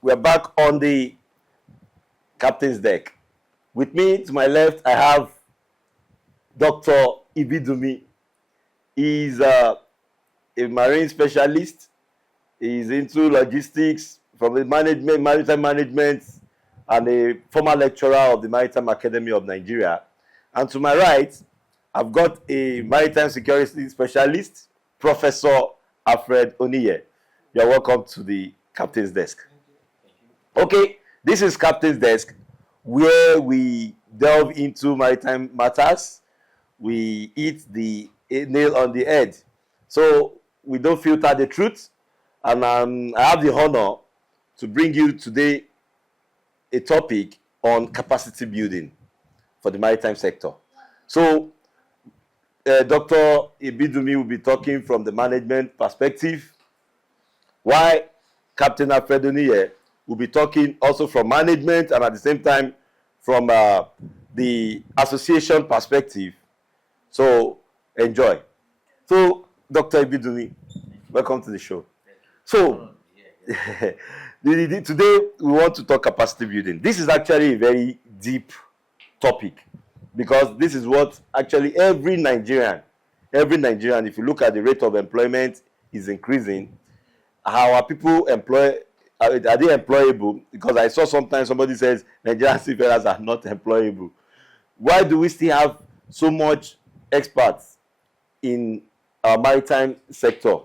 we're back on the captain's deck. With me to my left, I have Dr. Ibidumi. He's a marine specialist. He's into logistics from the maritime management, and a former lecturer of the Maritime Academy of Nigeria. And to my right, I've got a maritime security specialist, Professor Alfred Oniye. You're welcome to the captain's desk. Okay, this is captain's desk, where we delve into maritime matters. We hit the nail on the head. So we don't filter the truth. And I have the honor to bring you today a topic on capacity building for the maritime sector. So Dr. Ibidumi will be talking from the management perspective, while Captain Alfred Oniye will be talking also from management and at the same time from the association perspective. So enjoy. So Dr. Ibidumi, welcome to the show. So today we want to talk capacity building. This is actually a very deep topic, because this is what actually every Nigerian, if you look at the rate of employment is increasing. How are people employed? Are they employable? Because I saw sometimes somebody says Nigerian seafarers are not employable. Why do we still have so much experts in our maritime sector?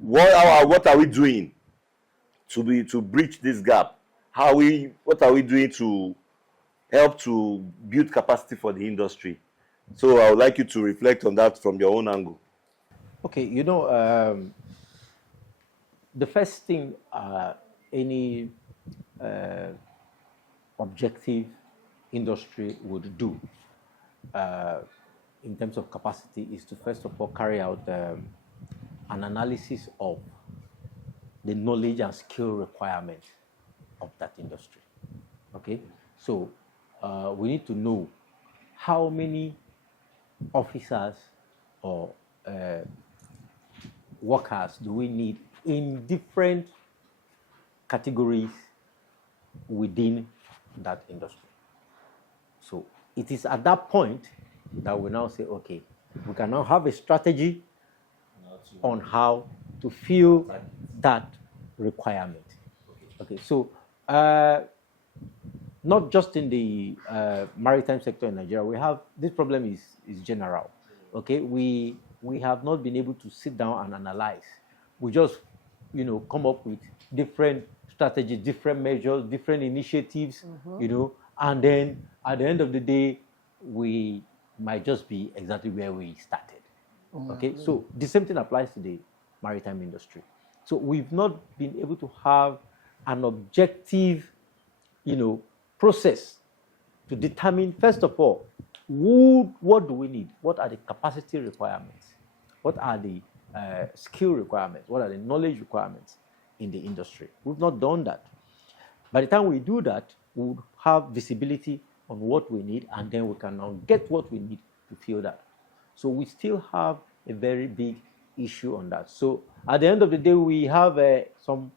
What are we doing to bridge this gap? What are we doing to help to build capacity for the industry? So I would like you to reflect on that from your own angle. Okay, the first thing any objective industry would do in terms of capacity is to first of all carry out an analysis of the knowledge and skill requirements of that industry. Okay, so we need to know how many officers or workers do we need in different categories within that industry. So it is at that point that we now say, okay, we can now have a strategy on how to fill that requirement. Okay, so not just in the maritime sector in Nigeria, we have this problem is general. Okay, we have not been able to sit down and analyze. We just come up with different strategies, different measures, different initiatives, and then at the end of the day, we might just be exactly where we started. Okay, so the same thing applies to the maritime industry. So we've not been able to have an objective, process to determine, first of all, what do we need? What are the capacity requirements? What are the skill requirements? What are the knowledge requirements in the industry? We've not done that. By the time we do that, we'll have visibility on what we need, and then we can now get what we need to fill that. So we still have a very big issue on that. So at the end of the day, we have some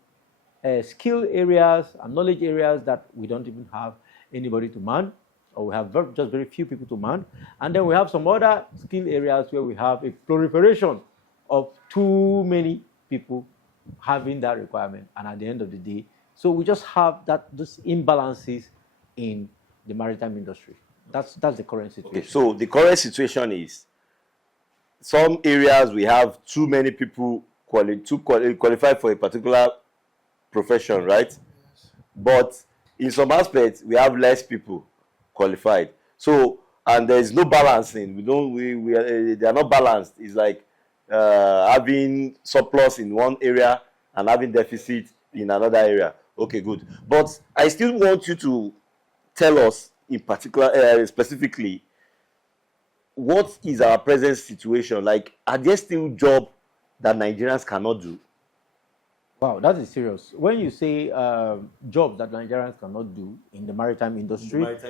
skill areas and knowledge areas that we don't even have anybody to man, or we have just very few people to man. And then we have some other skill areas where we have a proliferation of too many people having that requirement. And at the end of the day, so we just have those imbalances in the maritime industry. That's the current situation. Okay, so the current situation is some areas we have too many people qualified for a particular profession, right? Yes. But in some aspects, we have less people qualified. So, and there is no balancing. They are not balanced. It's like having surplus in one area and having deficit in another area. Okay, good. But I still want you to tell us in particular, specifically, what is our present situation? Like, are there still jobs that Nigerians cannot do? Wow, that is serious. When you say jobs that Nigerians cannot do in the maritime industry, yes.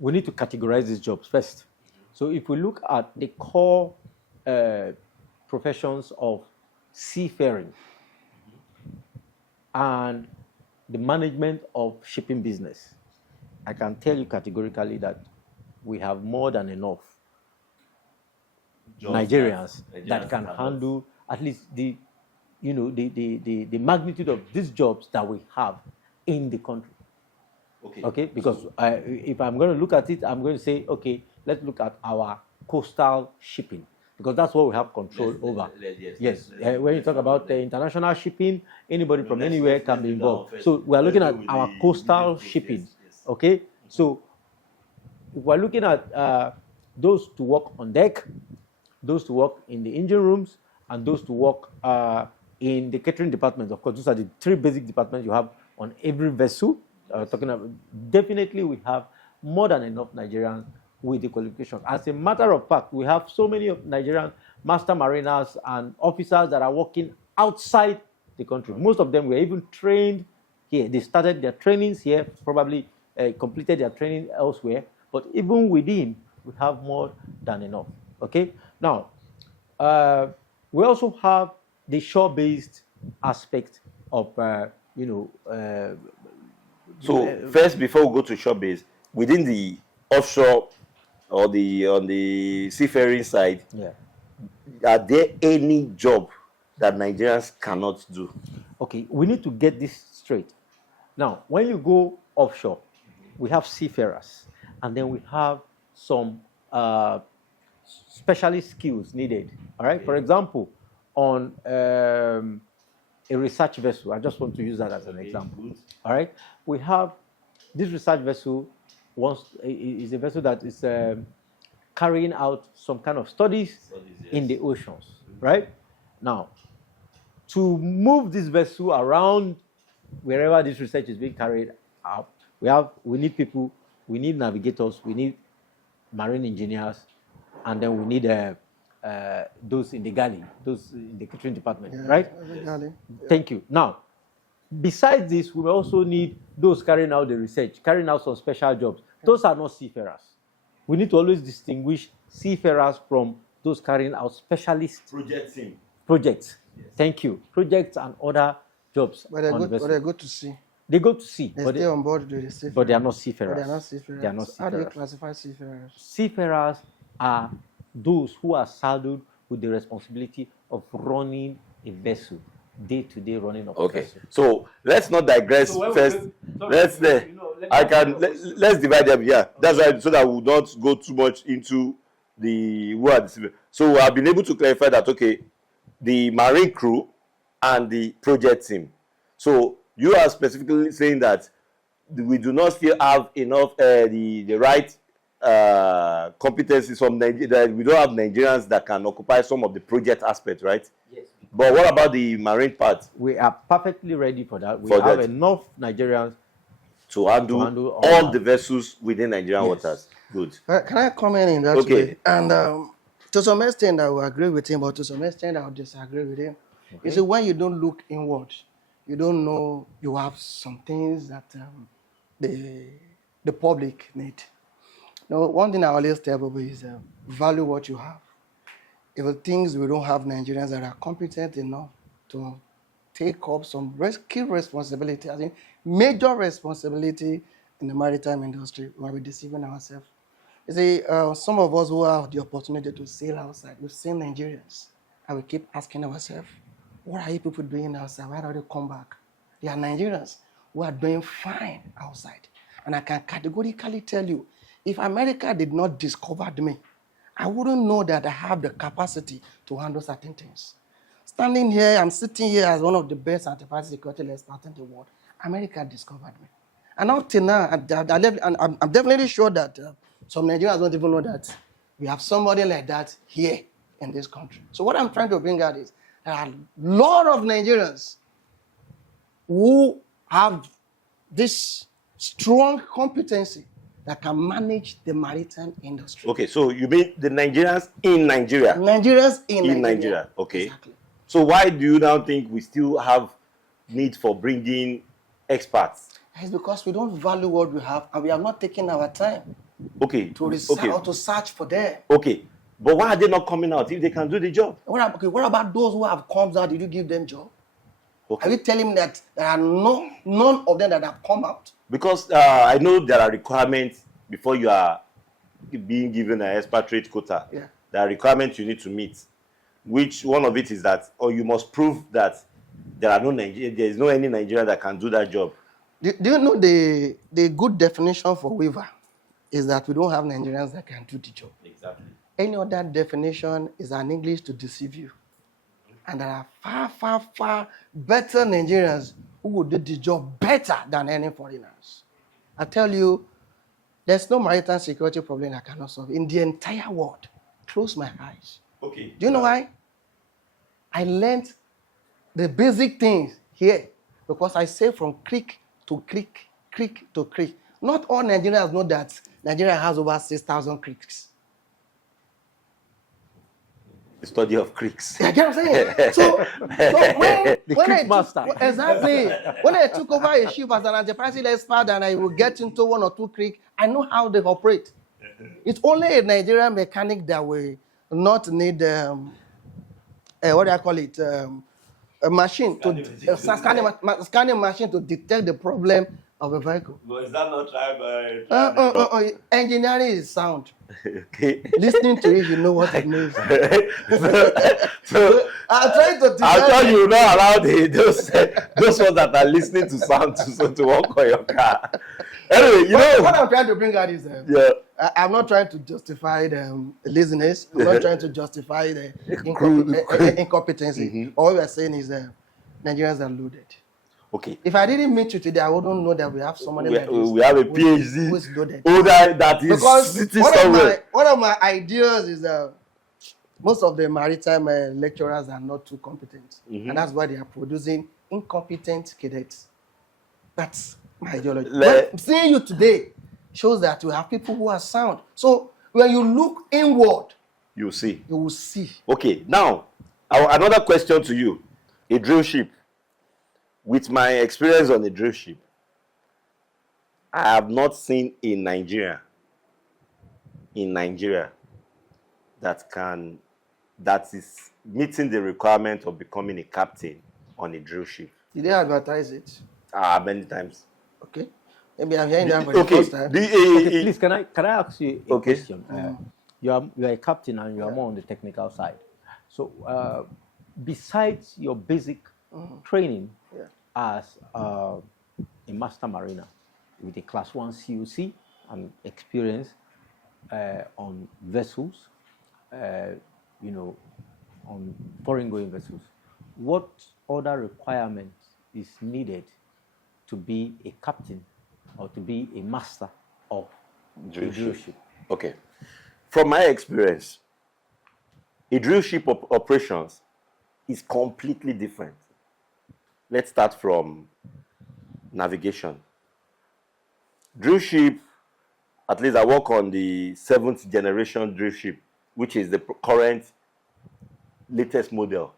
We need to categorize these jobs first. So if we look at the core professions of seafaring, and the management of shipping business, I can tell you categorically that we have more than enough Nigerians that can handle at least the magnitude of these jobs that we have in the country. Okay, because if I'm going to look at it, I'm going to say, okay, let's look at our coastal shipping, because that's what we have control over. Yes. When you talk about international shipping, anybody from anywhere can be involved. So we are looking at our coastal shipping. Okay, so we're looking at those to work on deck, those to work in the engine rooms, and those to work in the catering department. Of course, those are the three basic departments you have on every vessel. Talking about, definitely we have more than enough Nigerians with the qualifications. As a matter of fact, we have so many of Nigerian master mariners and officers that are working outside the country. Most of them were even trained here. They started their trainings here, probably completed their training elsewhere. But even within, we have more than enough. Okay. Now, we also have the shore-based aspect of, So first, before we go to shore base, within the offshore or on the seafaring side, are there any job that Nigerians cannot do? Okay, we need to get this straight. Now, when you go offshore, we have seafarers, and then we have some specialist skills needed. All right. For example, on a research vessel, I just want to use that as an example. All right. We have this research vessel. Is a vessel that is carrying out some kind of studies in the oceans. Right. Now, to move this vessel around wherever this research is being carried out, we need people, we need navigators, we need marine engineers, and then we need those in the galley, those in the catering department, right? Yeah. Thank you. Now, besides this, we also need those carrying out the research, carrying out some special jobs. Those are not seafarers. We need to always distinguish seafarers from those carrying out specialist projects. Yes. Thank you. Projects and other jobs. But they go to sea. They go to sea. They stay on board with the seafarers. But they are not seafarers. But they are not seafarers. They are not seafarers. How do you classify seafarers? Seafarers are those who are saddled with the responsibility of running a vessel, day-to-day running of a vessel. So let's not digress first. Let's divide them. Yeah, that's right. So that we will not go too much into the word. So I've been able to clarify that. Okay, the marine crew and the project team. So you are specifically saying that we do not still have enough the right competencies from Nigeria, that we don't have Nigerians that can occupy some of the project aspects, right? Yes. But what about the marine part? We are perfectly ready for that. We have enough Nigerians to handle all the vessels within Nigerian waters. Good. Can I comment in that way? And to some extent, I will agree with him, but to some extent, I will disagree with him. Okay. You see, when you don't look inward, you don't know you have some things that the public need. Now, one thing I always tell people is value what you have. If it things we don't have Nigerians that are competent enough to take up some key responsibility, I think major responsibility in the maritime industry, we are deceiving ourselves. You see, some of us who have the opportunity to sail outside, we've seen Nigerians, and we keep asking ourselves, what are you people doing outside? Why don't they come back? They are Nigerians who are doing fine outside. And I can categorically tell you, if America did not discover me, I wouldn't know that I have the capacity to handle certain things. Standing here, I'm sitting here as one of the best anti-pirate security experts in the world. America discovered me. And up till now, I'm definitely sure that some Nigerians don't even know that we have somebody like that here in this country. So what I'm trying to bring out is there are a lot of Nigerians who have this strong competency that can manage the maritime industry. Okay, so you mean the Nigerians in Nigeria? Nigerians in Nigeria. Okay. Exactly. So why do you now think we still have need for bringing experts? It's because we don't value what we have and we have not taken our time to research or to search for them. Okay, but why are they not coming out if they can do the job? What about those who have come out? Did you give them job? Okay. Are you telling me that there are none of them that have come out? Because I know there are requirements before you are being given an expatriate quota. Yeah. There are requirements you need to meet. Which one of it is that, or you must prove that there is no any Nigerian that can do that job. Do you know the good definition for weaver is that we don't have Nigerians that can do the job. Exactly. Any other definition is an English to deceive you. And there are far, far, far better Nigerians who would do the job better than any foreigners. I tell you, there's no maritime security problem I cannot solve in the entire world. Close my eyes. Okay. Do you know why? I learned the basic things here because I sail from creek to creek, creek to creek. Not all Nigerians know that Nigeria has over 6,000 creeks. The study of creeks. You get what I'm saying? So when creek master. Exactly. When I took over a ship as an enterprising expert and I will get into one or two creeks, I know how they operate. It's only a Nigerian mechanic that will not need what do I call it? A machine scanning machine to detect the problem of a vehicle. But is that not tried by engineering is sound. Okay. Listening to it, you know what it means. so I'm trying to I'll tell you not allow those ones that are listening to sound to walk on your car. Anyway, what I'm trying to bring out is I'm not trying to justify the laziness. I'm not trying to justify the incompetency. Mm-hmm. All we are saying is Nigerians are loaded. Okay. If I didn't meet you today, I wouldn't know that we have somebody like this. We have a PhD who is loaded. That is Because sitting somewhere. one of my ideas is most of the maritime lecturers are not too competent. Mm-hmm. And that's why they are producing incompetent cadets. That's my ideology. Seeing you today shows that we have people who are sound. So when you look inward, you see. You will see. Okay, now another question to you. A drill ship. With my experience on a drill ship, I have not seen a Nigerian that is meeting the requirement of becoming a captain on a drill ship. Did they advertise it? Many times. Okay. Maybe I'm hearing that for the first time. Please, can I ask you a question? You are a captain and you are more on the technical side. So, besides your basic training as a master mariner with a class 1 COC and experience on vessels, on foreign-going vessels, what other requirement is needed to be a captain or to be a master of drillship? Okay. From my experience, a drillship operations is completely different. Let's start from navigation. Drillship, at least I work on the 7th generation drillship, which is the current latest model.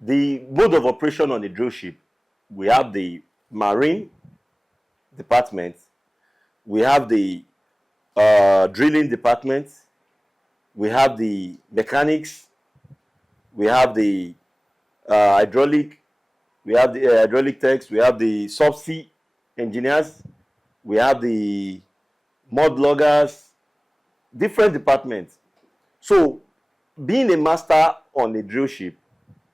The mode of operation on the drillship, we have the marine department, we have the drilling department, we have the mechanics, we have the hydraulic techs, we have the subsea engineers, we have the mud loggers, different departments. So, being a master on a drill ship,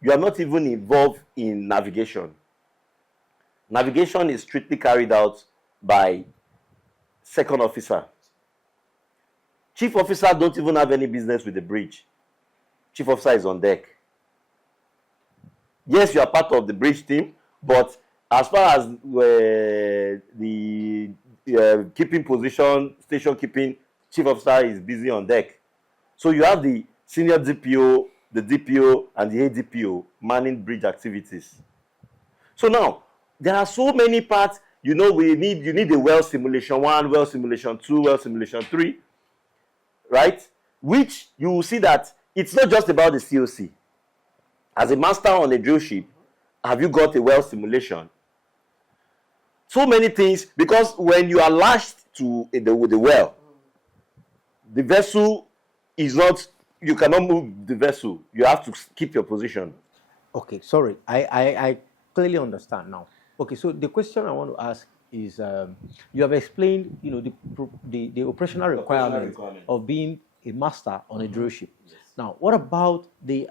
you are not even involved in navigation. Navigation is strictly carried out by second officer. Chief officer don't even have any business with the bridge. Chief officer is on deck. Yes, you are part of the bridge team, but as far as the keeping position, station keeping, chief officer is busy on deck. So you have the senior DPO, the DPO, and the ADPO manning bridge activities. So now, there are so many parts. You need a well simulation 1, well simulation 2, well simulation 3, right? Which you will see that it's not just about the COC. As a master on a drill ship, have you got a well simulation? So many things, because when you are lashed to the well, the vessel is not, you cannot move the vessel. You have to keep your position. Okay, sorry. I clearly understand now. Okay, so the question I want to ask is, you have explained, the operational requirement requirement. of being a master on a drill ship. Now, what about the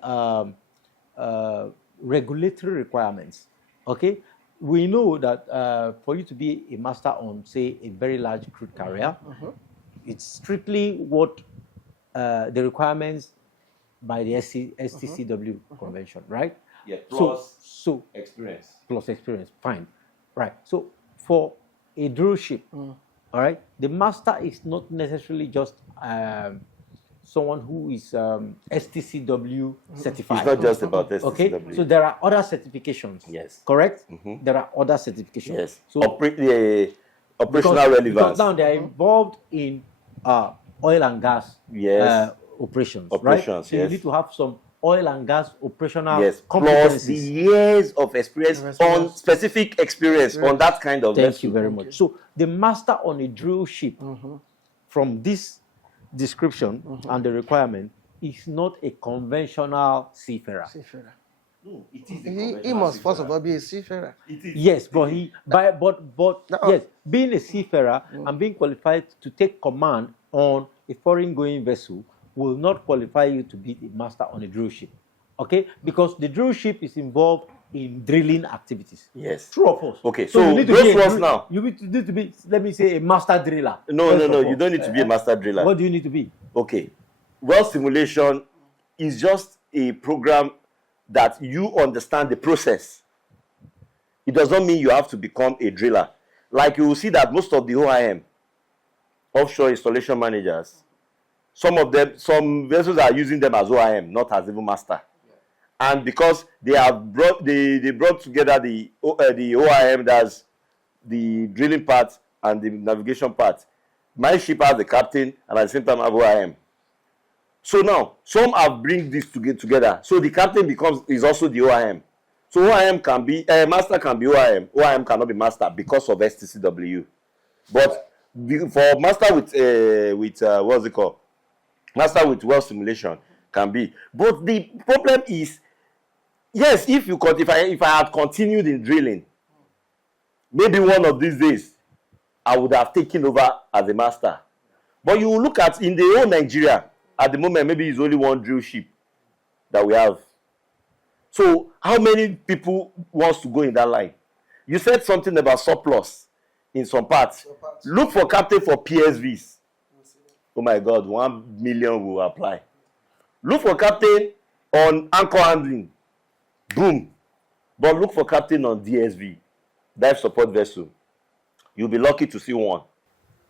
regulatory requirements? Okay, we know that for you to be a master on, say, a very large crude carrier, it's strictly what the requirements by the STCW convention, right? Yeah, So experience. plus experience, fine, right? So for a drill ship, all right, the master is not necessarily just someone who is STCW certified. It's not just about STCW. Okay, so there are other certifications. Yes. Correct. There are other certifications. Yes. So Operational relevance. because now they are involved in oil and gas Yes. operations, Operations, right? So yes. you need to have some oil and gas operational Yes, plus competencies. the years of experience on specific experience on that kind of Thank vessel. you very much. So the master on a drill ship, from this description and the requirement, is not a conventional seafarer. Seafarer. No, it is a He conventional must first of seafarer. all be a seafarer. It is. Yes, but No. yes, being a seafarer and being qualified to take command on a foreign going vessel will not qualify you to be a master on a drill ship. Okay? Because the drill ship is involved in drilling activities. Yes. True or false? Okay, so you need to those be a ones drill- now. You need to be, let me say, a master driller. No, First no, of no. all. You don't need to be a master driller. What do you need to be? Okay. Well simulation is just a program that you understand the process. It does not mean you have to become a driller. Like you will see that most of the OIM, offshore installation managers, some vessels are using them as OIM, not as even master. And because they have brought they brought together the OIM, that's the drilling part and the navigation part. My ship has the captain and at the same time have OIM. So now some have bring this together. So the captain is also the OIM. So OIM can be master can be OIM. OIM cannot be master because of STCW. But for master with what's it called? Master with well simulation can be. But the problem is, yes, if I had continued in drilling, maybe one of these days I would have taken over as a master. But you look at in the whole Nigeria at the moment, maybe it's only one drill ship that we have. So how many people wants to go in that line? You said something about surplus in some parts. Look for captain for PSVs. Oh my God, 1 million will apply. Look for captain on anchor handling. Boom. But look for captain on DSV, dive support vessel. You'll be lucky to see one.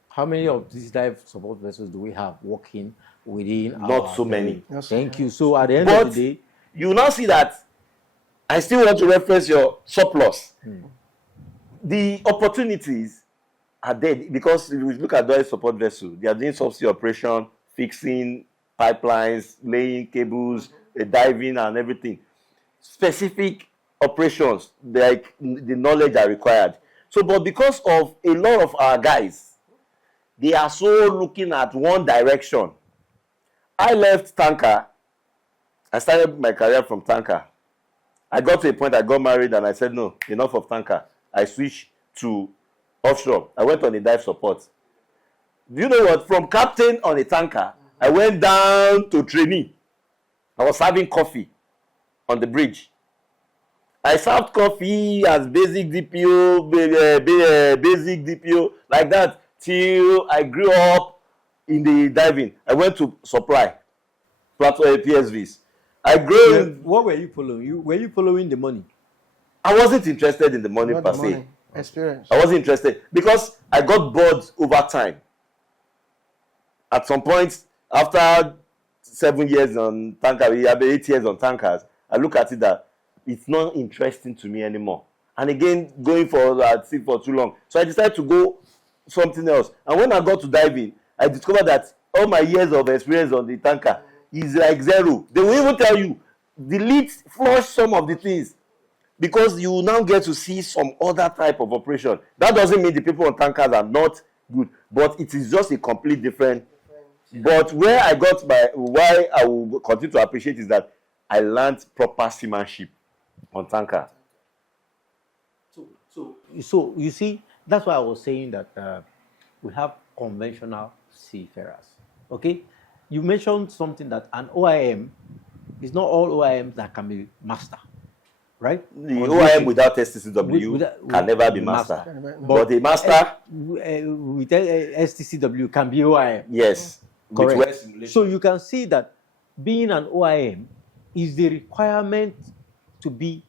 How many of these dive support vessels do we have working within Not our so many. domain? Not so Thank you. So at the end of the day, you now see that I still want to reference your surplus. The opportunities are there because if you look at dive support vessel, they are doing subsea operation, fixing pipelines, laying cables, diving and everything. Specific operations, like the knowledge are required. So, but because of a lot of our guys, they are so looking at one direction. I left tanker. I started my career from tanker. I got to a point I got married and I said, no, enough of tanker. I switched to offshore. I went on a dive support. Do you know what? From captain on a tanker, I went down to trainee. I was serving coffee on the bridge. I served coffee as basic DPO, basic DPO, like that, till I grew up in the diving. I went to supply, platform PSVs. I grew. what were you following? Were you following the money? I wasn't interested in the money Not per the se. money. Experience. I wasn't interested because I got bored over time. At some point, after 7 years on tanker, 8 years on tankers, I look at it that it's not interesting to me anymore. And again, going for at sea for too long. So I decided to go something else. And when I got to diving, I discovered that all my years of experience on the tanker is like zero. They will even tell you, delete, flush some of the things. Because you now get to see some other type of operation. That doesn't mean the people on tankers are not good, but it is just a complete different. But where I got why I will continue to appreciate is that I learned proper seamanship On tanker. So you see, that's why I was saying that we have conventional seafarers. Okay, you mentioned something that an OIM is not all OIMs that can be master, right? The On OIM drillship, without STCW can never be master. But a master, with STCW can be OIM. yes. With Correct. well simulation. So you can see that being an OIM is the requirement to be,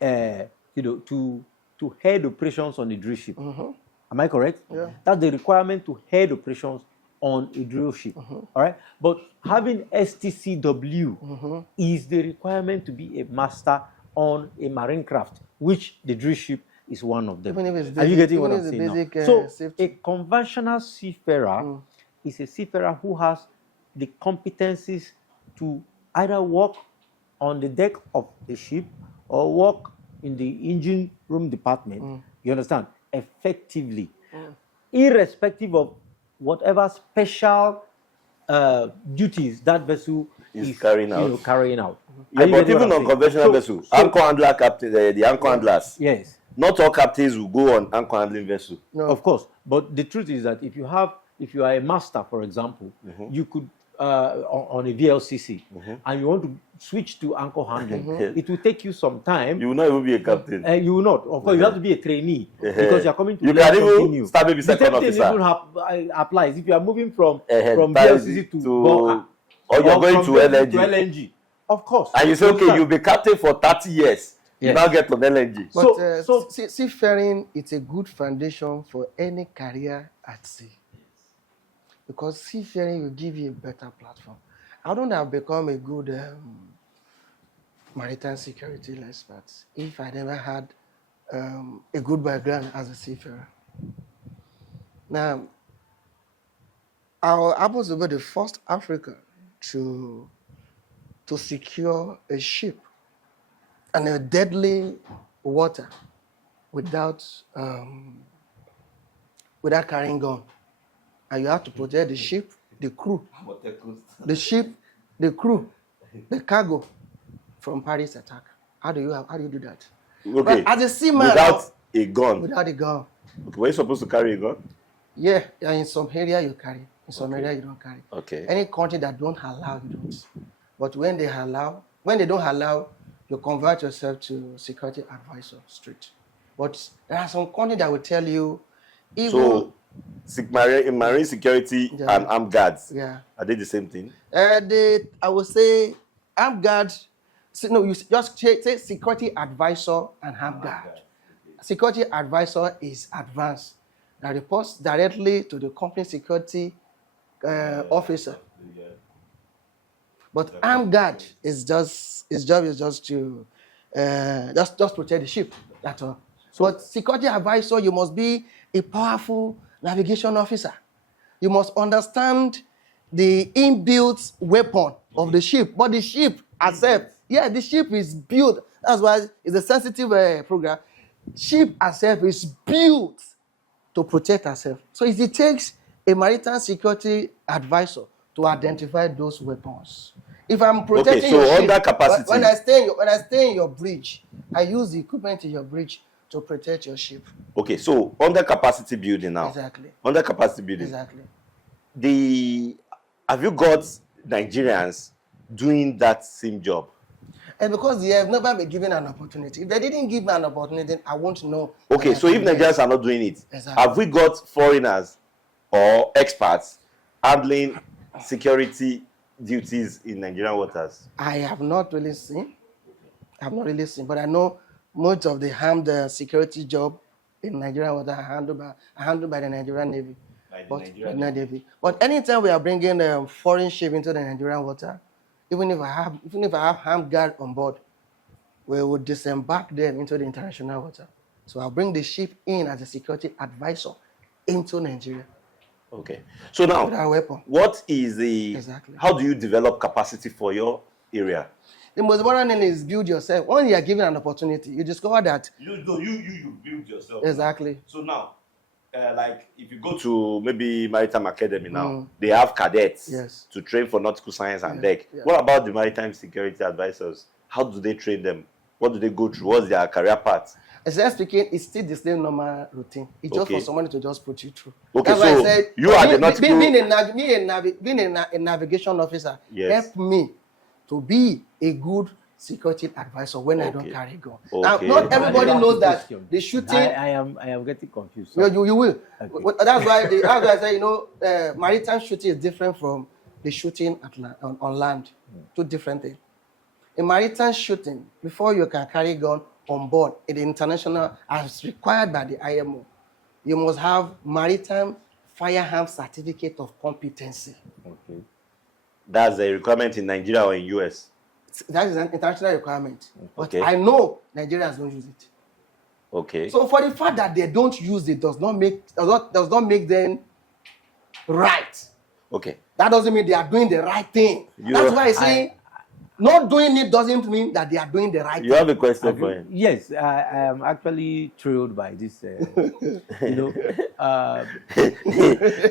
to head operations on a drill ship. Am I correct? Yeah. That's the requirement to head operations on a drill ship. All right. But having STCW is the requirement to be a master on a marine craft, which the drill ship is one of them. Even if it's Are you basic- getting what even I'm if saying the now? basic, So safety. a conventional seafarer is a seafarer who has the competencies to either work on the deck of a ship or work in the engine room department. You understand? Effectively, irrespective of whatever special duties that vessel Is carrying out. Carrying out. Yeah, Are you but getting what even I'm on saying? conventional vessels, anchor handler captain, the anchor handlers, Yes. not all captains will go on anchor handling vessel. No. Of course, but the truth is that if you are a master, for example, you could on a VLCC, and you want to switch to anchor handling, it will take you some time. You will not even be a captain. You will not. Of course, you have to be a trainee because you are coming to You learn can even something new. start maybe The second same thing officer. even applies if you are moving from Taxi VLCC to to- Bulker, or you're going from to VLCC LNG. LNG. Of course. And you say, okay, understand? you'll be captain for 30 years. You Yes. now get on LNG. But So- seafaring is a good foundation for any career at sea. Because seafaring will give you a better platform. I wouldn't have become a good maritime security expert if I never had a good background as a seafarer. Now, I was to be the first African to secure a ship and a deadly water without carrying gun. And you have to protect the ship, the crew, the crew, the cargo from Paris attack. How do you do that? Okay. But as a seaman, without a gun. without a gun, Okay, were you supposed to carry a gun? yeah, in some area you carry, in some area you don't carry. Okay. Any country that don't allow, you don't. But when they don't allow, you convert yourself to security advisor straight. But there are some countries that will tell you, even So, marine security Yeah. and armed guards, yeah, are they the same thing? I would say armed guard. No, you just say security advisor and armed guard. Security advisor is advanced. That reports directly to the company security officer. But armed guard is just his job is just to just protect the ship. That's all. But security advisor, you must be a powerful navigation officer. You must understand the inbuilt weapon of the ship. But the ship itself, the ship is built. That's why it's a sensitive program. Ship itself is built to protect herself. So it takes a maritime security advisor to identify those weapons. If I'm protecting so your ship, under capacity- when I stay in your bridge, I use the equipment in your bridge to protect your ship. Okay, so under capacity building now. Exactly. Under capacity building. Exactly. Have you got Nigerians doing that same job? And because they have never been given an opportunity. If they didn't give me an opportunity, I won't know. Okay, that I so if can get. Nigerians are not doing it, Exactly. have we got foreigners or experts handling security duties in Nigerian waters? I have not really seen. But I know most of the armed security job in Nigerian water are handled by the Nigerian Navy. Navy. But anytime we are bringing foreign ship into the Nigerian water, even if I have armed guard on board, we will disembark them into the international water. So I'll bring the ship in as a security advisor into Nigeria Okay. So now, with our weapon. what is the... Exactly. How do you develop capacity for your area? The most important thing is build yourself. When you are given an opportunity, you discover that. You build yourself. Exactly. So now, like if you go to maybe Maritime Academy now, they have cadets Yes. to train for nautical science and Yeah, deck. yeah. What about the maritime security advisors? How do they train them? What do they go through? What's their career path? As I speaking, it's still the same normal routine. It's just Okay. for somebody to just put you through. Okay, That's why I so said, you are the nautical... being a navigation officer Yes. helped me to be a good security advisor when I don't Okay. carry gun. Okay. Now, not everybody I knows that question. the shooting. I am getting confused. You will. Okay. That's why I say, maritime shooting is different from the shooting on land. Two different things. In maritime shooting, before you can carry gun on board in the international, as required by the IMO, you must have maritime firearm certificate of competency. Okay. That's a requirement in Nigeria or in US? That is an international requirement. But Okay. I know Nigerians don't use it. Okay. So for the fact that they don't use it does not make them right. Okay. That doesn't mean they are doing the right thing. That's why I say not doing it doesn't mean that they are doing the right You thing. have a question for him? Yes, I am actually thrilled by this. You know,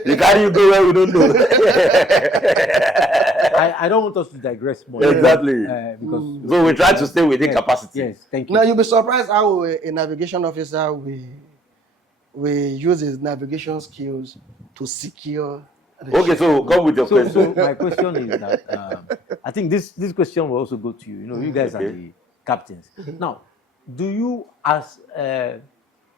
You can't go where we don't know. I don't want us to digress more. Exactly. Because So we try to stay within yes, capacity. Yes, thank you. Now you'll be surprised how a navigation officer we use his navigation skills to secure the Okay, ship. so come with your So question. my question is that I think this question will also go to you. You know, you guys are Okay. the captains. Now, do you, as a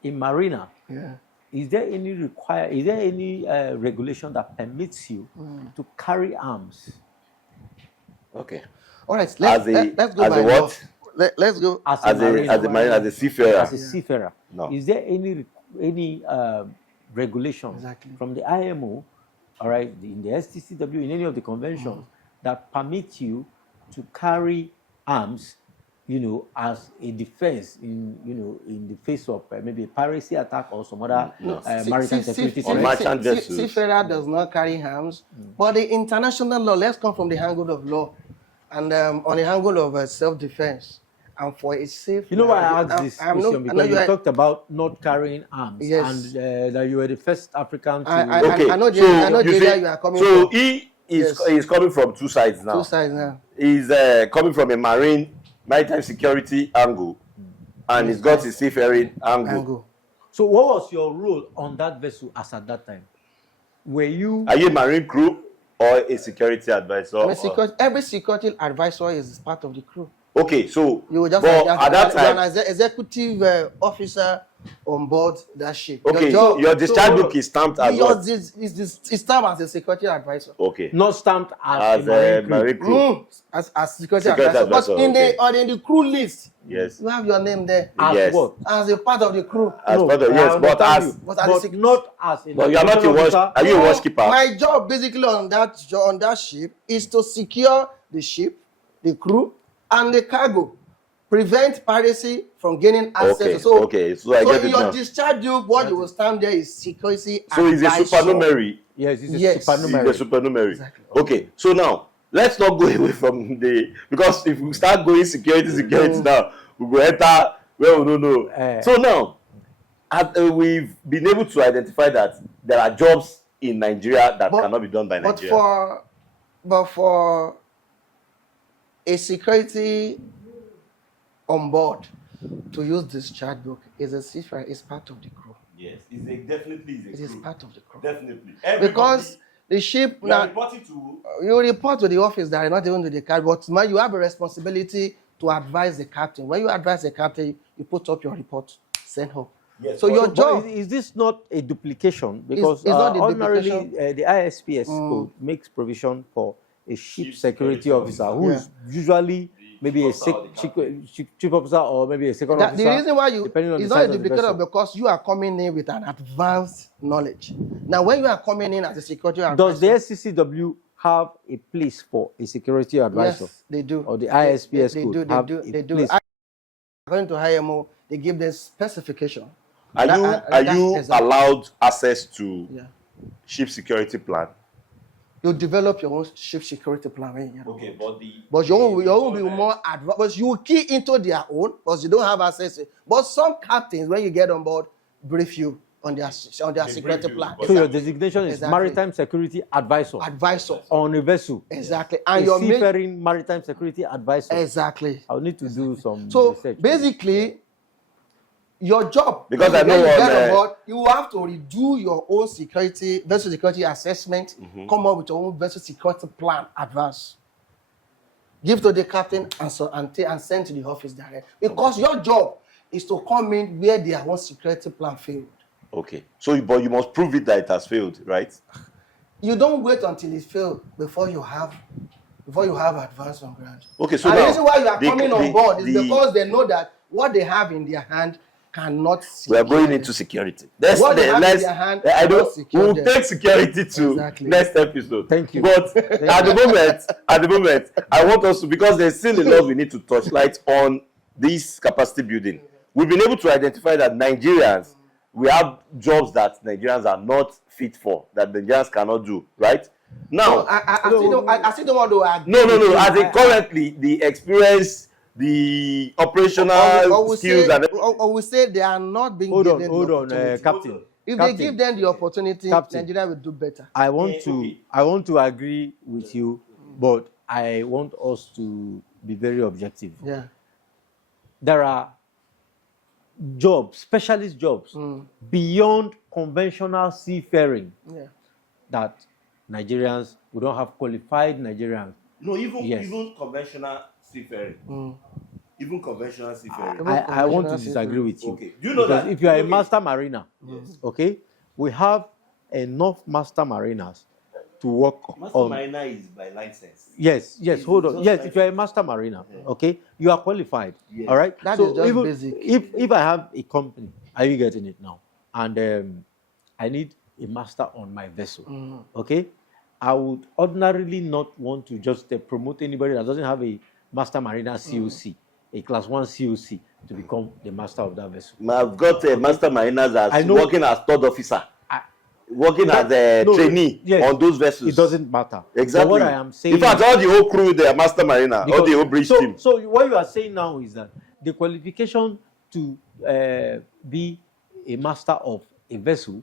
mariner, Yeah. is there any regulation that permits you to carry arms Okay. All right, As let's go a by what? law. Let's go. as As a marine, as a seafarer. as a seafarer? No. Is there any regulation Exactly. from the IMO, all right, in the STCW, in any of the conventions that permit you to carry arms, you know, as a defense in the face of maybe a piracy attack or some other maritime security On threat? merchant vessels. Seafarer does not carry arms, but the international law. Let's come from the angle of law, and on the angle of self-defense, and for a safe. You know why I asked this question? Because you are- talked about not carrying arms, Yes. and that you were the first African to. Okay, I know the so area you see, you are coming so from. he is Yes. coming from two sides now. Two sides now. He's coming from a maritime security angle, and he's got his seafaring angle. So, what was your role on that vessel as at that time? Were you? Are you a marine crew or a security advisor? Every security advisor is part of the crew. Okay, so You will just but at that time, as an executive officer on board that ship. okay, your discharge book is stamped as what? It's stamped as a security advisor. Okay, Not stamped as a a marine crew. As security Security advisor. But advisor, in okay. the crew list, Yes, you have your name there As Yes. what? as a part of the crew. as part of I yes, but understand as you, but but not as a. but you are not a navigation watch. officer. Are you a watchkeeper? My job basically on that ship is to secure the ship, the crew, and the cargo. Prevent piracy from gaining access. Okay, So so I get it in your now. discharge book, what you will stand there is security So he's a advisor. supernumerary. Yes, it's a Yes. supernumerary. He's a supernumerary. Exactly. Okay, so now let's not go away from because if we start going security now, we go enter where we don't know. So now, we've been able to identify that there are jobs in Nigeria that cannot be done by Nigeria. But for a security on board to use this chat book is a seafarer, is part of the crew. Yes, definitely It is part of the crew. Definitely. Because the ship now, you report to the office that are not even to the captain, but man, you have a responsibility to advise the captain. When you advise the captain, you put up your report, send home. Yes, So your But job is this not a duplication? Because it's not a ordinarily duplication. the ISPS code makes provision for a ship security officer who is usually maybe a chief officer or maybe a second officer. the reason why depending on it's the not a size of the duplication vessel. because you are coming in with an advanced knowledge. Now, when you are coming in as a security Does the advisor, SCCW have a place for a security advisor? yes, they do. Or the ISPS code have a They do. place? According to IMO, they give them specification. Are you Exactly. allowed access to Yeah. ship security plan? You develop your own ship security plan. When you're on board. but But your own will be more advanced. But you will key into their own because you don't have access. But some captains, when you get on board, brief you on their security plan. So your designation is Exactly. Maritime Security Advisor Advisor. on a vessel. Exactly. A And your seafaring Maritime Security Advisor. exactly. I'll need to do some So research. basically, your job, Because when I know you get on, on board, you have to redo your own vessel security assessment, come up with your own vessel security plan, advance, give to the captain and send to the office direct. Because your job is to come in where their own security plan failed. Okay. So, but you must prove it that it has failed, right? You don't wait until it failed before you have advance on ground. Okay. So And now, the reason why you are the- coming on the- board is the- because they know that what they have in their hand cannot we are secure going them. into security. Let's, What they have in let's, their hand I cannot don't. secure We'll them. take security to Exactly. next episode. Thank you. But at the moment, I want us to, because there's still a lot we need to touch light on this capacity building. We've been able to identify that Nigerians, we have jobs that Nigerians are not fit for, that Nigerians cannot do, right? Now, I still don't want to agree. no. As in currently, the experience, the operational skills, and or we say they are not being Hold given on, the opportunity. Captain. If Captain, they give them the opportunity, Captain. Nigeria will do better. I want okay. to agree with you, but I want us to be very objective. Yeah. There are jobs, specialist jobs, beyond conventional seafaring Yeah. that Nigerians, we don't have qualified Nigerians. no, Yes. even conventional seafaring, even conventional seafaring. I want to conventional disagree with you. Okay. Do you know Because that if you are a okay. master mariner, okay, we have enough master mariners to work Master on. mariner is by license. Yes, hold on. just Yes, like- if you're a master mariner, okay, you are qualified. Yes. All right. That so is just even basic. if I have a company, are you getting it now? And I need a master on my vessel. Okay, I would ordinarily not want to just promote anybody that doesn't have a master mariner COC, a class 1 COC, to become the master of that vessel. I've got master mariners I as know- working as third officer, working as a No, trainee yes, on those vessels. It doesn't matter. Exactly. But what I am saying, in fact, all the whole crew, they are master mariner, all because- the whole bridge team. So what you are saying now is that the qualification to be a master of a vessel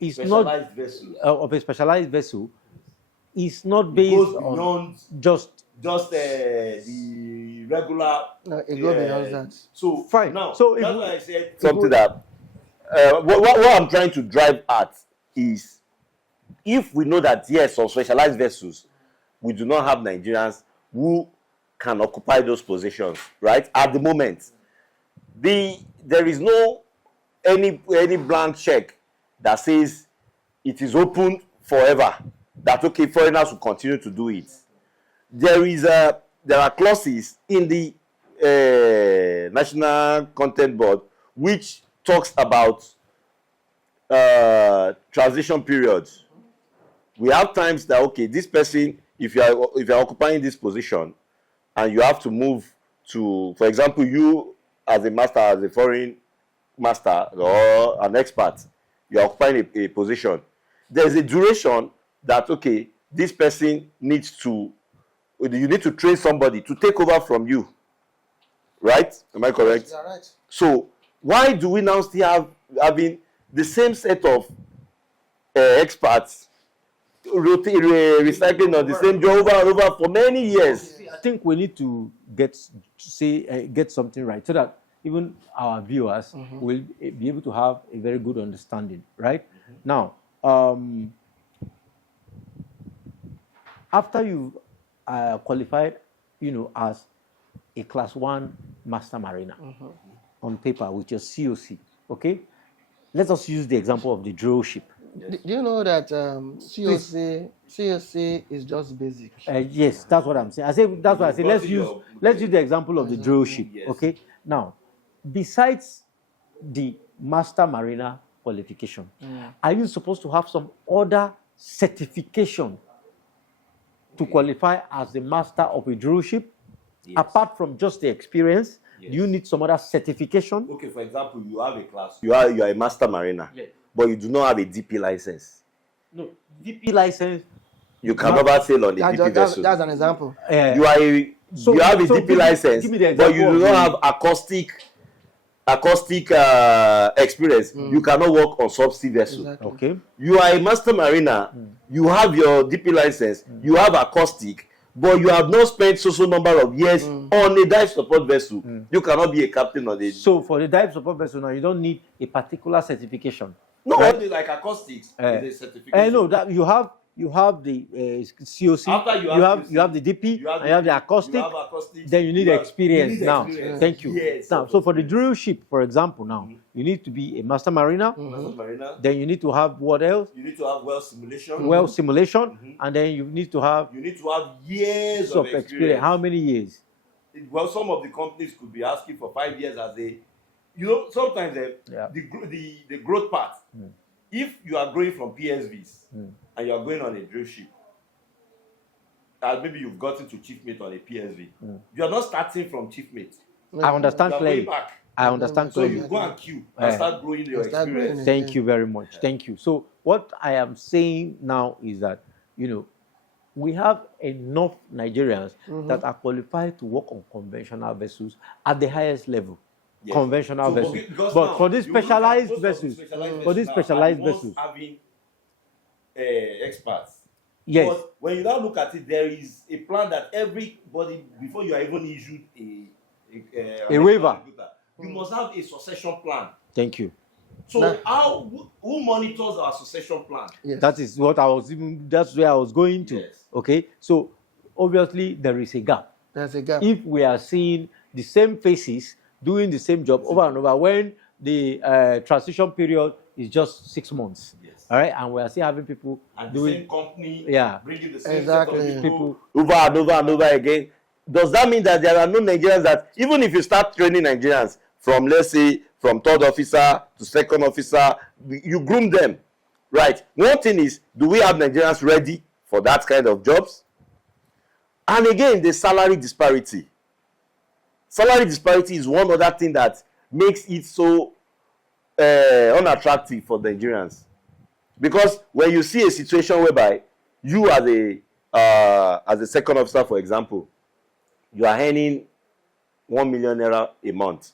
is not vessels. of a specialized vessel is not based goes on beyond just the regular. No, it goes beyond that. So Fine. now, So if that's we- why I said something that what I'm trying to drive at is, if we know that yes, on specialized vessels, we do not have Nigerians who can occupy those positions, right? At the moment, there is no any blank check that says it is open forever, that okay, foreigners will continue to do it. There are clauses in the National Content Board which talks about transition periods. We have times that okay, this person, if you are occupying this position and you have to move to, for example, you as a master, as a foreign master or an expert, you are occupying a position. There's a duration that okay, this person needs to, you need to train somebody to take over from you, right? Am I correct? You are right. So why do we now still having the same set of experts recycling on the same job over and over for many years? I think we need to get something right so that even our viewers will be able to have a very good understanding, right? Now, after you qualified, as a class 1 master mariner on paper with your COC, okay? Let us use the example of the Drillship. Do you know that COC is just basic? Yes, that's what I'm saying. That's what I say. Let's use the example of the Drillship, Yes. okay? Now, besides the master mariner qualification, are you supposed to have some other certification to qualify as the master of a Drillship? Yes. Apart from just the experience, Yes. do you need some other certification? Okay, for example, you have a class. You are a master mariner, Yes. but you do not have a DP license. No, DP license. You can never sail on a DP vessel. That's an example. You have a so DP give me- license, give me the but you example do of not the- have acoustic acoustic experience, you cannot work on subsea vessel. Exactly. Okay. You are a master mariner, you have your DP license, you have acoustic, but you have not spent so number of years on a dive support vessel. You cannot be a captain on a. So for the dive support vessel now, you don't need a particular certification. No, right? only like acoustics is a certification. No, that you have the COC. After you have the DP, you have and you have the acoustic. You have acoustics, Then you need experience now. experience. Thank you. Yes, Now, so for the drill ship, for example, now you need to be a master mariner. master mariner. Then you need to have what else? You need to have well simulation. Well simulation, and then you need to have Years of experience. How many years? Well, some of the companies could be asking for 5 years as a, sometimes the growth part. If you are growing from PSVs and you are going on a drill ship, and maybe you've gotten to chief mate on a PSV, you are not starting from chief mate. I understand You are clearly. going back. I understand So clearly. you go and queue and start growing your Start growing experience. it. Thank you very much. Thank you. So what I am saying now is that, we have enough Nigerians that are qualified to work on conventional vessels at the highest level. Yes. Conventional So, vessels. because But now, for these you look at specialized most of the vessels, specialized for these now, specialized are the ones vessels, having experts. yes. But when you now look at it, there is a plan that everybody, before you are even issued A waiver. you must have a succession plan. Thank you. So Now- who monitors our succession plan? Yes. That's where I was going to. Yes. Okay. So obviously there is a gap. There's a gap. If we are seeing the same faces doing the same job over and over, when the transition period is just 6 months, Yes. all right, and we are still having people And the doing same company bringing the same Exactly. set of people. people. Over and over again. Does that mean that there are no Nigerians that, even if you start training Nigerians from, let's say, from third officer to second officer, you groom them, right? One thing is, do we have Nigerians ready for that kind of jobs? And again, the salary disparity. Salary disparity is one other thing that makes it so unattractive for Nigerians. Because when you see a situation whereby you as a second officer, for example, you are earning 1 million naira a month,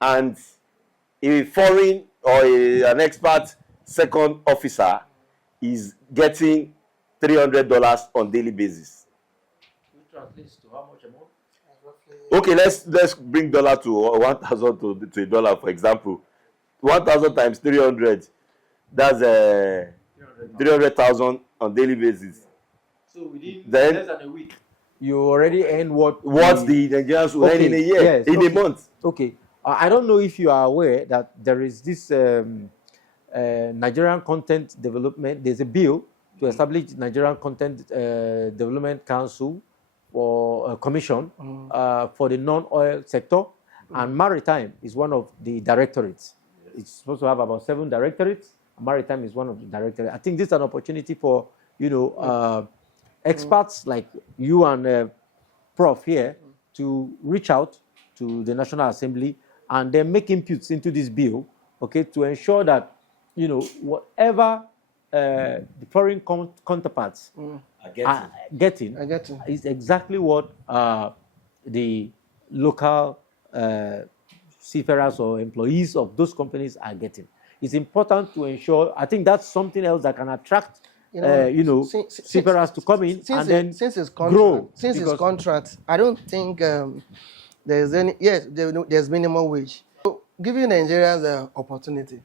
and a foreign or an expert second officer is getting $300 on daily basis. Which translates to how much a month? Okay, let's bring dollar to 1,000 to a dollar, for example. 1,000 times 300, that's 300,000 on daily basis. So within Then- less than a week, you already earn what The Nigerians will earn in a year, yes, in a month. Okay. I don't know if you are aware that there is this Nigerian Content Development. There's a bill to establish Nigerian Content Development Council or Commission for the non-oil sector, and Maritime is one of the directorates. It's supposed to have about 7 directorates. Maritime is one of the directorates. I think this is an opportunity for experts like you and Prof here to reach out to the National Assembly and then make inputs into this bill, okay, to ensure that whatever the foreign counterparts are getting is exactly what the local seafarers or employees of those companies are getting. It's important to ensure. I think that's something else that can attract seafarers to come in and then grow. Since it's contract, I don't think there's any. Yes, there's minimum wage. So giving Nigerians the opportunity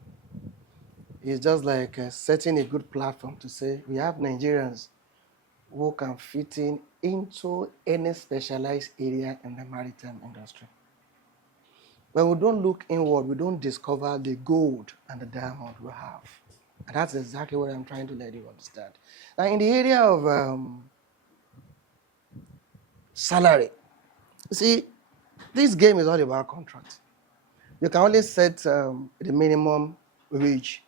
is just like setting a good platform to say we have Nigerians who can fit into any specialized area in the maritime industry. When we don't look inward, we don't discover the gold and the diamond we have. And that's exactly what I'm trying to let you understand. Now, in the area of salary, see, this game is all about contract. You can only set the minimum wage,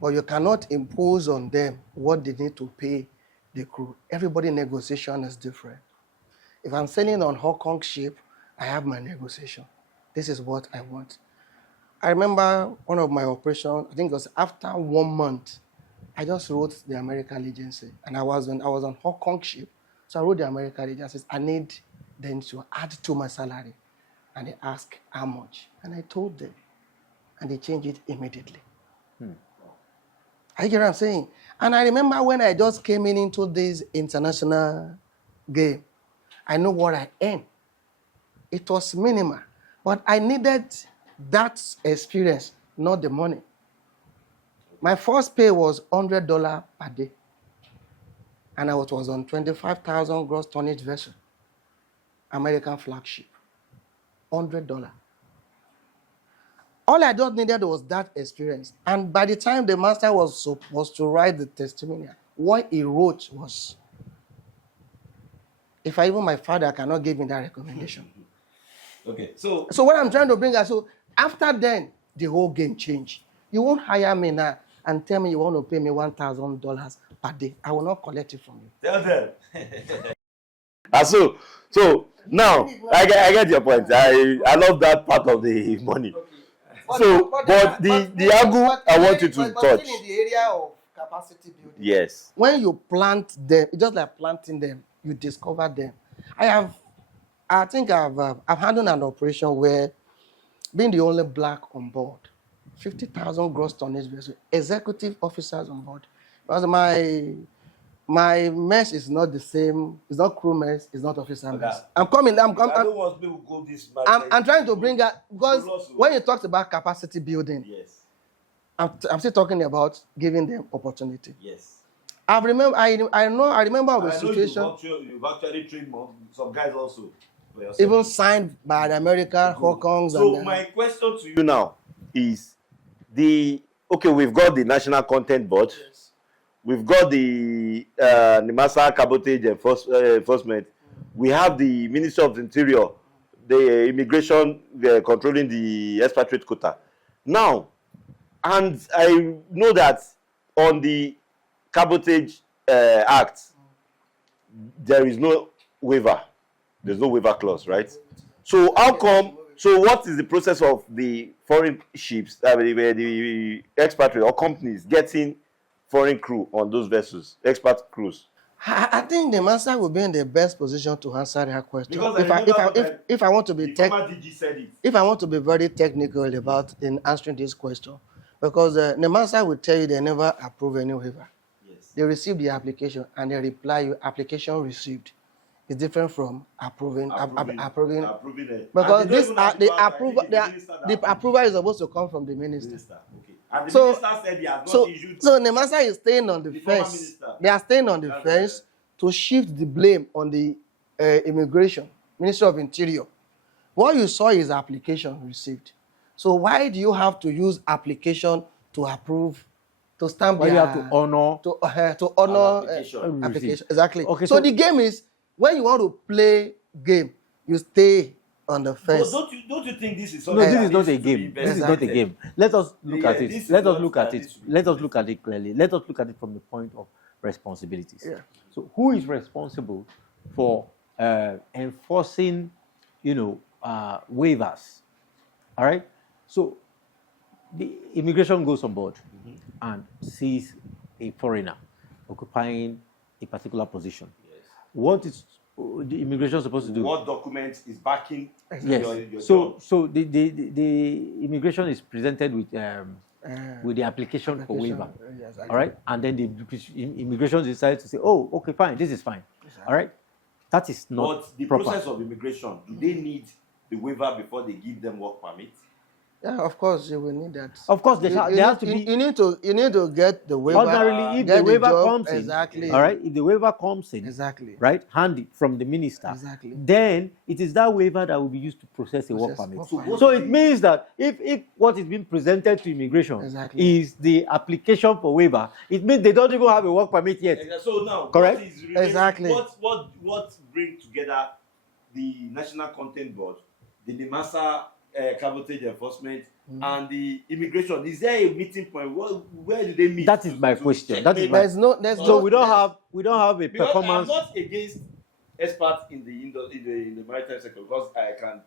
but you cannot impose on them what they need to pay the crew. Everybody's negotiation is different. If I'm selling on Hong Kong ship, I have my negotiation. This is what I want. I remember one of my operations, I think it was after 1 month, I just wrote the American agency, and I was on Hong Kong ship. So I wrote the American agency, I need them to add to my salary. and they asked how much. And I told them, and they changed it immediately. I get what I'm saying? And I remember when I just came into this international game, I know what I earned. It was minimal, but I needed that experience, not the money. My first pay was $100 per day, and I was on 25,000 gross tonnage vessel, American flagship, $100. All I just needed was that experience, and by the time the master was supposed to write the testimonial, what he wrote was, if even my father cannot give me that recommendation. Okay, so what I'm trying to bring us, so after then, the whole game changed. You won't hire me now and tell me you want to pay me $1,000 per day. I will not collect it from you. tell them. So now I get your point. I love that part of the money. But the angle I want you to touch. In the area of capacity building. Yes. When you plant them, it's just like planting them, you discover them. I think I've handled an operation where, being the only black on board, 50,000 gross tonnage vessel, executive officers on board. Because my mess is not the same. It's not crew mess. It's not officer mess. I don't want people go this I'm trying to bring that, because when you talked about capacity building, yes, I'm still talking about giving them opportunity. yes. I remember the situation. You've actually trained some guys also. Even signed by the American Hong Kongs. So my question to you now is we've got the National Content Board. Yes. We've got the NIMASA Cabotage Enforcement. We have the Ministry of the Interior, the immigration controlling the expatriate quota. Now, and I know that on the Cabotage Act, there is no waiver. There's no waiver clause, right? So how come? So what is the process of the foreign ships, the expatriate or companies getting foreign crew on those vessels, expat crews? I think the master will be in the best position to answer that question. Because if I want to be DG said it. if I want to be very technical about in answering this question, because the master will tell you they never approve any waiver. Yes. They receive the application and they reply you application received. It's different from approving. Because the approval is supposed to come from the minister. Okay. And the minister said he has not issued. So the master is staying on the fence. They are staying on the fence to shift the blame on the immigration, Ministry of Interior. What you saw is application received. So why do you have to use application to approve, to stamp? Why you have to honor application? Exactly. Okay, so the game is, when you want to play game, you stay on the fence. But don't you think this is no, this is not a game. This is not a game. Let us look at it. Let us look at it. Let us look at it clearly. Let us look at it from the point of responsibilities. Yeah. So who is responsible for enforcing, waivers? All right. So the immigration goes on board and sees a foreigner occupying a particular position. What is the immigration supposed to do? What document is backing Yes. your So job? the immigration is presented with the application for waiver. Yes, exactly. All right, and then the immigration decides to say, "Oh, okay, fine, this is fine." Exactly. All right, that is not But the proper. process of immigration, do they need the waiver before they give them work permit? Yeah, of course you will need that. Of course, there has to be. You need to get the waiver. Ordinarily, if get the waiver job, comes exactly. in, all right, if the waiver comes in, Exactly. right, handy from the minister, Exactly. then it is that waiver that will be used to process a work Process permit. work permit. So it means that if what is being presented to immigration Exactly. is the application for waiver, it means they don't even have a work permit yet. So now, Correct? What is Exactly. What brings together the National Content Board, the NIMASA Cabotage Enforcement, and the immigration? Is there a meeting point? Where do they meet? That is my question. That is There's no. So we don't have a Because performance. I'm not against experts in the maritime sector, because I can.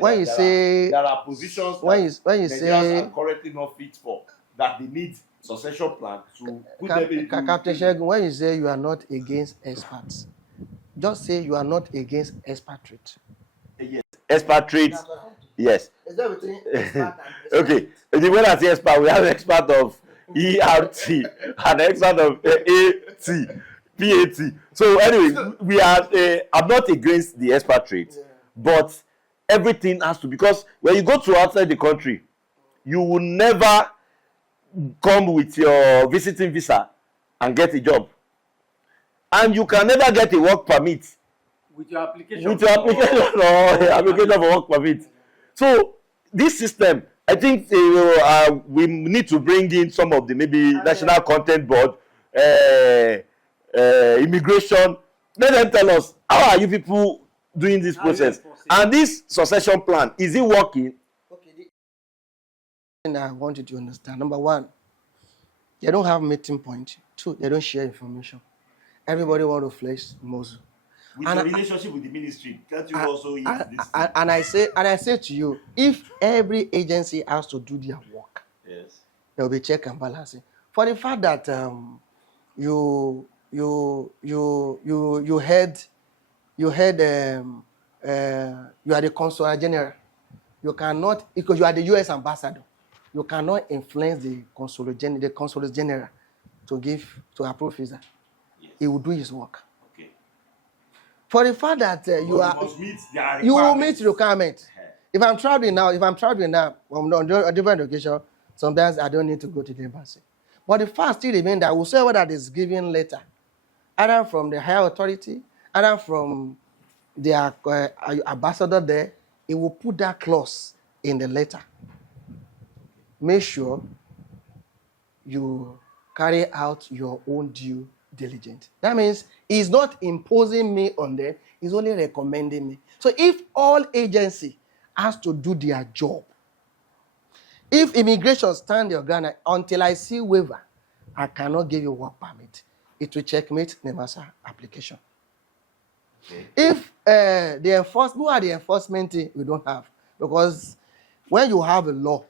When you say there are positions when you Nigerians say are currently not fit for, that they need succession plan to put them in. Captain Shegun, when you say you are not against experts, just say you are not against expatriate. Yes, expatriate. That's what I want to. Yes. Is that between expert and Okay. When I say expert, we have an expert of ERT and expert of AT, PAT. So anyway, we are. I'm not against the expatriate, but everything has to, because when you go to outside the country, you will never come with your visiting visa and get a job, and you can never get a work permit With your application. or application for work permit. So this system, I think we need to bring in some of the maybe National Content Board, immigration. Let them tell us, how are you people doing this process? And this succession plan, is it working? Okay, the thing I want you to understand, number one, they don't have meeting point. Two, they don't share information. Everybody want to flex muscle. With And your relationship with the ministry, can't you also eat this? And I say to you, if every agency has to do their work, Yes. there will be check and balancing. For the fact that you are the consul general, you cannot, because you are the U.S. ambassador, you cannot influence the consul general to approve visa. Yes. He will do his work. Okay. For the fact that you must meet their you will requirements. meet requirements. If I'm traveling now on a different occasion, sometimes I don't need to go to the embassy. But the fact still remains that whosoever that is given letter, either from the higher authority, either from their ambassador there, it will put that clause in the letter. Make sure you carry out your own due diligence. That means he's not imposing me on them, he's only recommending me. So if all agency has to do their job, if immigration stand your ground until I see waiver, I cannot give you work permit. It will checkmate NEMASA application. Okay. If who are the enforcement team? We don't have, because when you have a law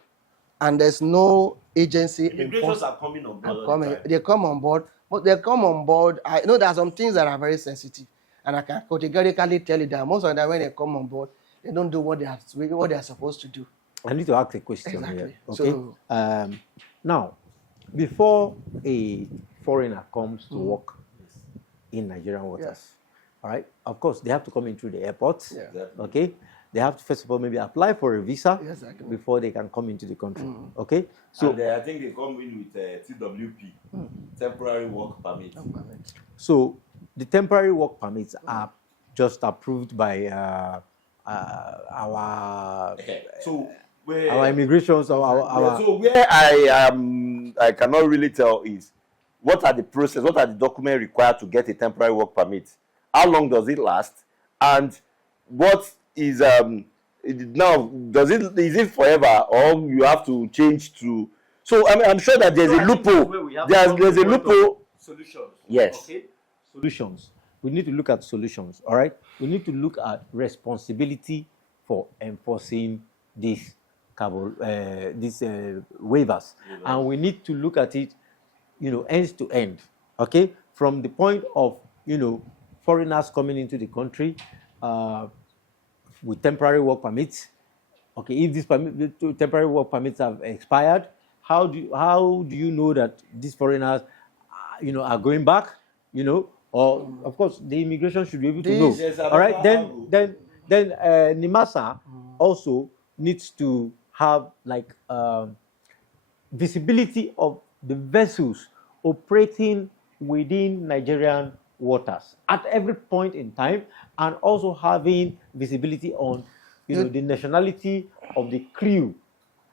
and there's no agency, Immigrations are coming on board. they come on board, but they come on board. I know there are some things that are very sensitive, and I can categorically tell you that most of the time when they come on board, they don't do what they are supposed to do. I need to ask a question Exactly. here. Okay. So, now, before a foreigner comes to work in Nigerian waters, Yes. all right, of course, they have to come in through the airport. Yeah. Okay. They have to, first of all, maybe apply for a visa Exactly. before they can come into the country. Okay. So, And I think they come in with TWP, temporary work permit. so the temporary work permits are just approved by our immigrations or our So where I cannot really tell is, what are the process, what are the documents required to get a temporary work permit? How long does it last? And what is now, is it forever, or you have to change to? So I'm sure that there's a loophole. There's a loophole. Solutions. Yes. Okay. Solutions. We need to look at solutions. All right. We need to look at responsibility for enforcing these waivers, and we need to look at it, end to end. Okay. From the point of foreigners coming into the country with temporary work permits. Okay, if these temporary work permits have expired, how do you know that these foreigners, are going back? Or of course the immigration should be able to know. All right, then NEMASA also needs to have visibility of the vessels operating within Nigerian waters at every point in time, and also having visibility on the nationality of the crew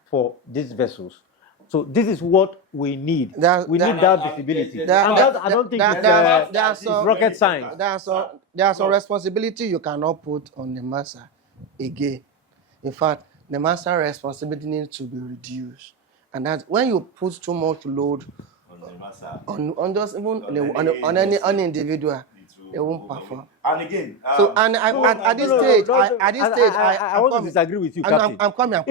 for these vessels. So this is what we need. We need that visibility. I don't think it's rocket science. There are some responsibility you cannot put on NEMASA again. In fact, NEMASA responsibility needs to be reduced, and that when you put too much load on just even on any individual, they won't perform. And again, so at this stage, I want to disagree with you, Captain. I'm coming.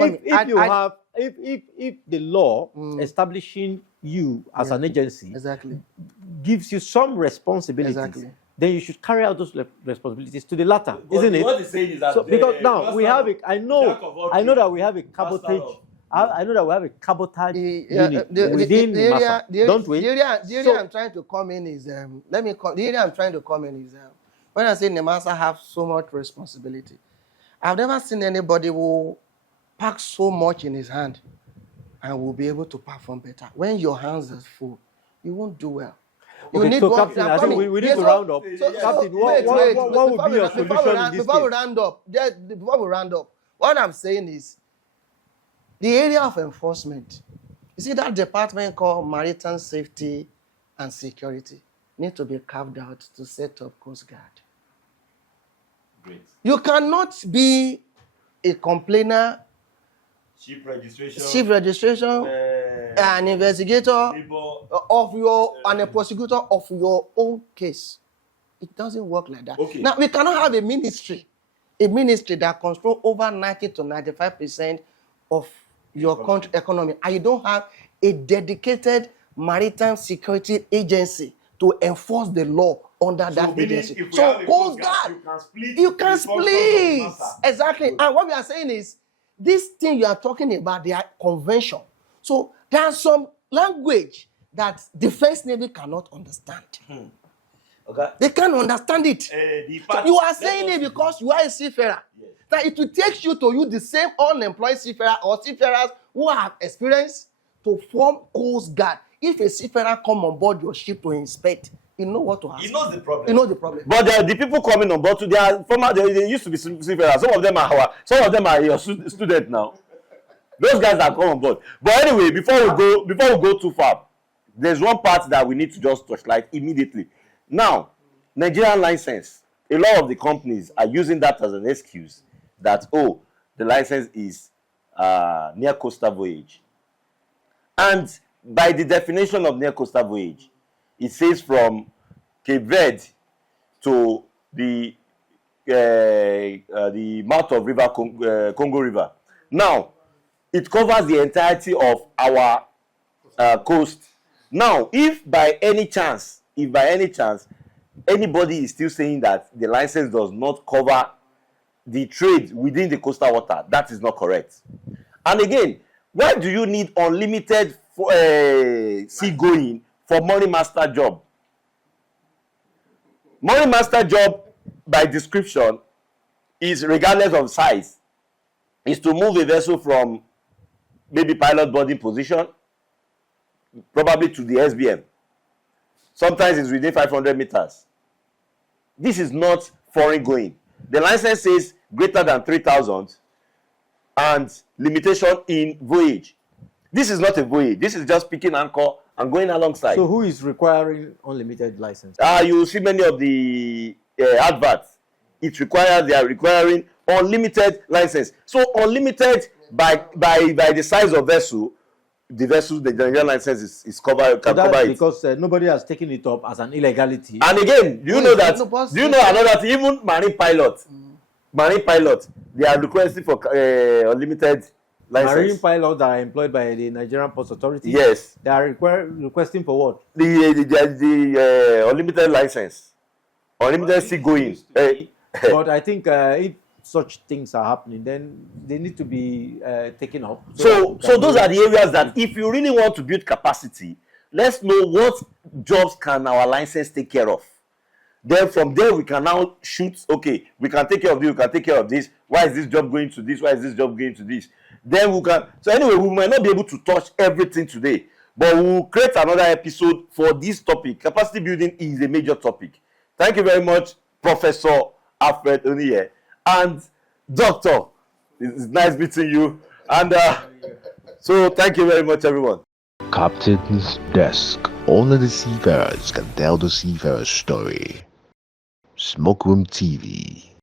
If the law establishing you as an agency exactly gives you some responsibilities, then you should carry out those responsibilities to the latter, isn't it? What he's saying is that So because now we have I know that we have a cabotage. I know that we have a cabotage unit within area, Masa, don't we? The area I'm trying to come in is the area I'm trying to come in is when I say Nemasa have so much responsibility, I've never seen anybody who packs so much in his hand and will be able to perform better. When your hands are full, you won't do well. You need so Captain, I think we need to round up. Captain, what would be your solution in this before we case? round up, what I'm saying is the area of enforcement. You see that department called Maritime Safety and Security need to be carved out to set up Coast Guard. Great. You cannot be a complainer, Ship registration, an investigator and a prosecutor of your own case. It doesn't work like that. Okay. Now we cannot have a ministry that controls over 90 to 95% of your country economy, and you don't have a dedicated maritime security agency to enforce the law under that agency. So Coast Guard, you can split. Exactly. And what we are saying is, this thing you are talking about, they are convention. So there's some language that Defense Navy cannot understand. Okay. They can't understand it. So you are saying it because you are a seafarer. Yes. That it will take you to use the same unemployed seafarer or seafarers who have experience to form Coast Guard. If a seafarer come on board your ship to inspect, you know what to ask. He knows the problem. You know the problem. But the people coming on board, they are former. They used to be seafarers. Some of them are your students now. Those guys that come on board. But anyway, before we go too far, there's one part that we need to just touchlight immediately. Now, Nigerian license. A lot of the companies are using that as an excuse that the license is near coastal voyage. And by the definition of near coastal voyage, it says from Cape Verde to the mouth of River Congo River. Now, it covers the entirety of our coast. Now, if by any chance anybody is still saying that the license does not cover the trade within the coastal water, that is not correct. And again, why do you need unlimited seagoing for money master job? Money master job, by description, is regardless of size, is to move a vessel from maybe pilot boarding position, probably to the SBM. Sometimes it's within 500 meters. This is not foreign going. The license says greater than 3,000 and limitation in voyage. This is not a voyage. This is just picking anchor and going alongside. So who is requiring unlimited license? You will see many of the adverts. They are requiring unlimited license. So unlimited by the size of vessel, the Nigerian license is covered. Can cover it because nobody has taken it up as an illegality. And again, do you know another thing? Even marine pilots, they are requesting for unlimited license. Marine pilots that are employed by the Nigerian Ports Authority. Yes, they are requesting for what? The unlimited license, unlimited seagoing. But I think if such things are happening, then they need to be taken up. So those are the areas that if you really want to build capacity, let's know what jobs can our license take care of. Then from there we can now shoot, okay, we can take care of this, we can take care of this. Why is this job going to this? Why is this job going to this? Then we can, so anyway, we might not be able to touch everything today, but we will create another episode for this topic. Capacity building is a major topic. Thank you very much, Professor Alfred Oniye. And Doctor, it's nice meeting you. And so thank you very much, everyone. Captain's Desk. Only the seafarers can tell the seafarer's story. Smoke Room TV.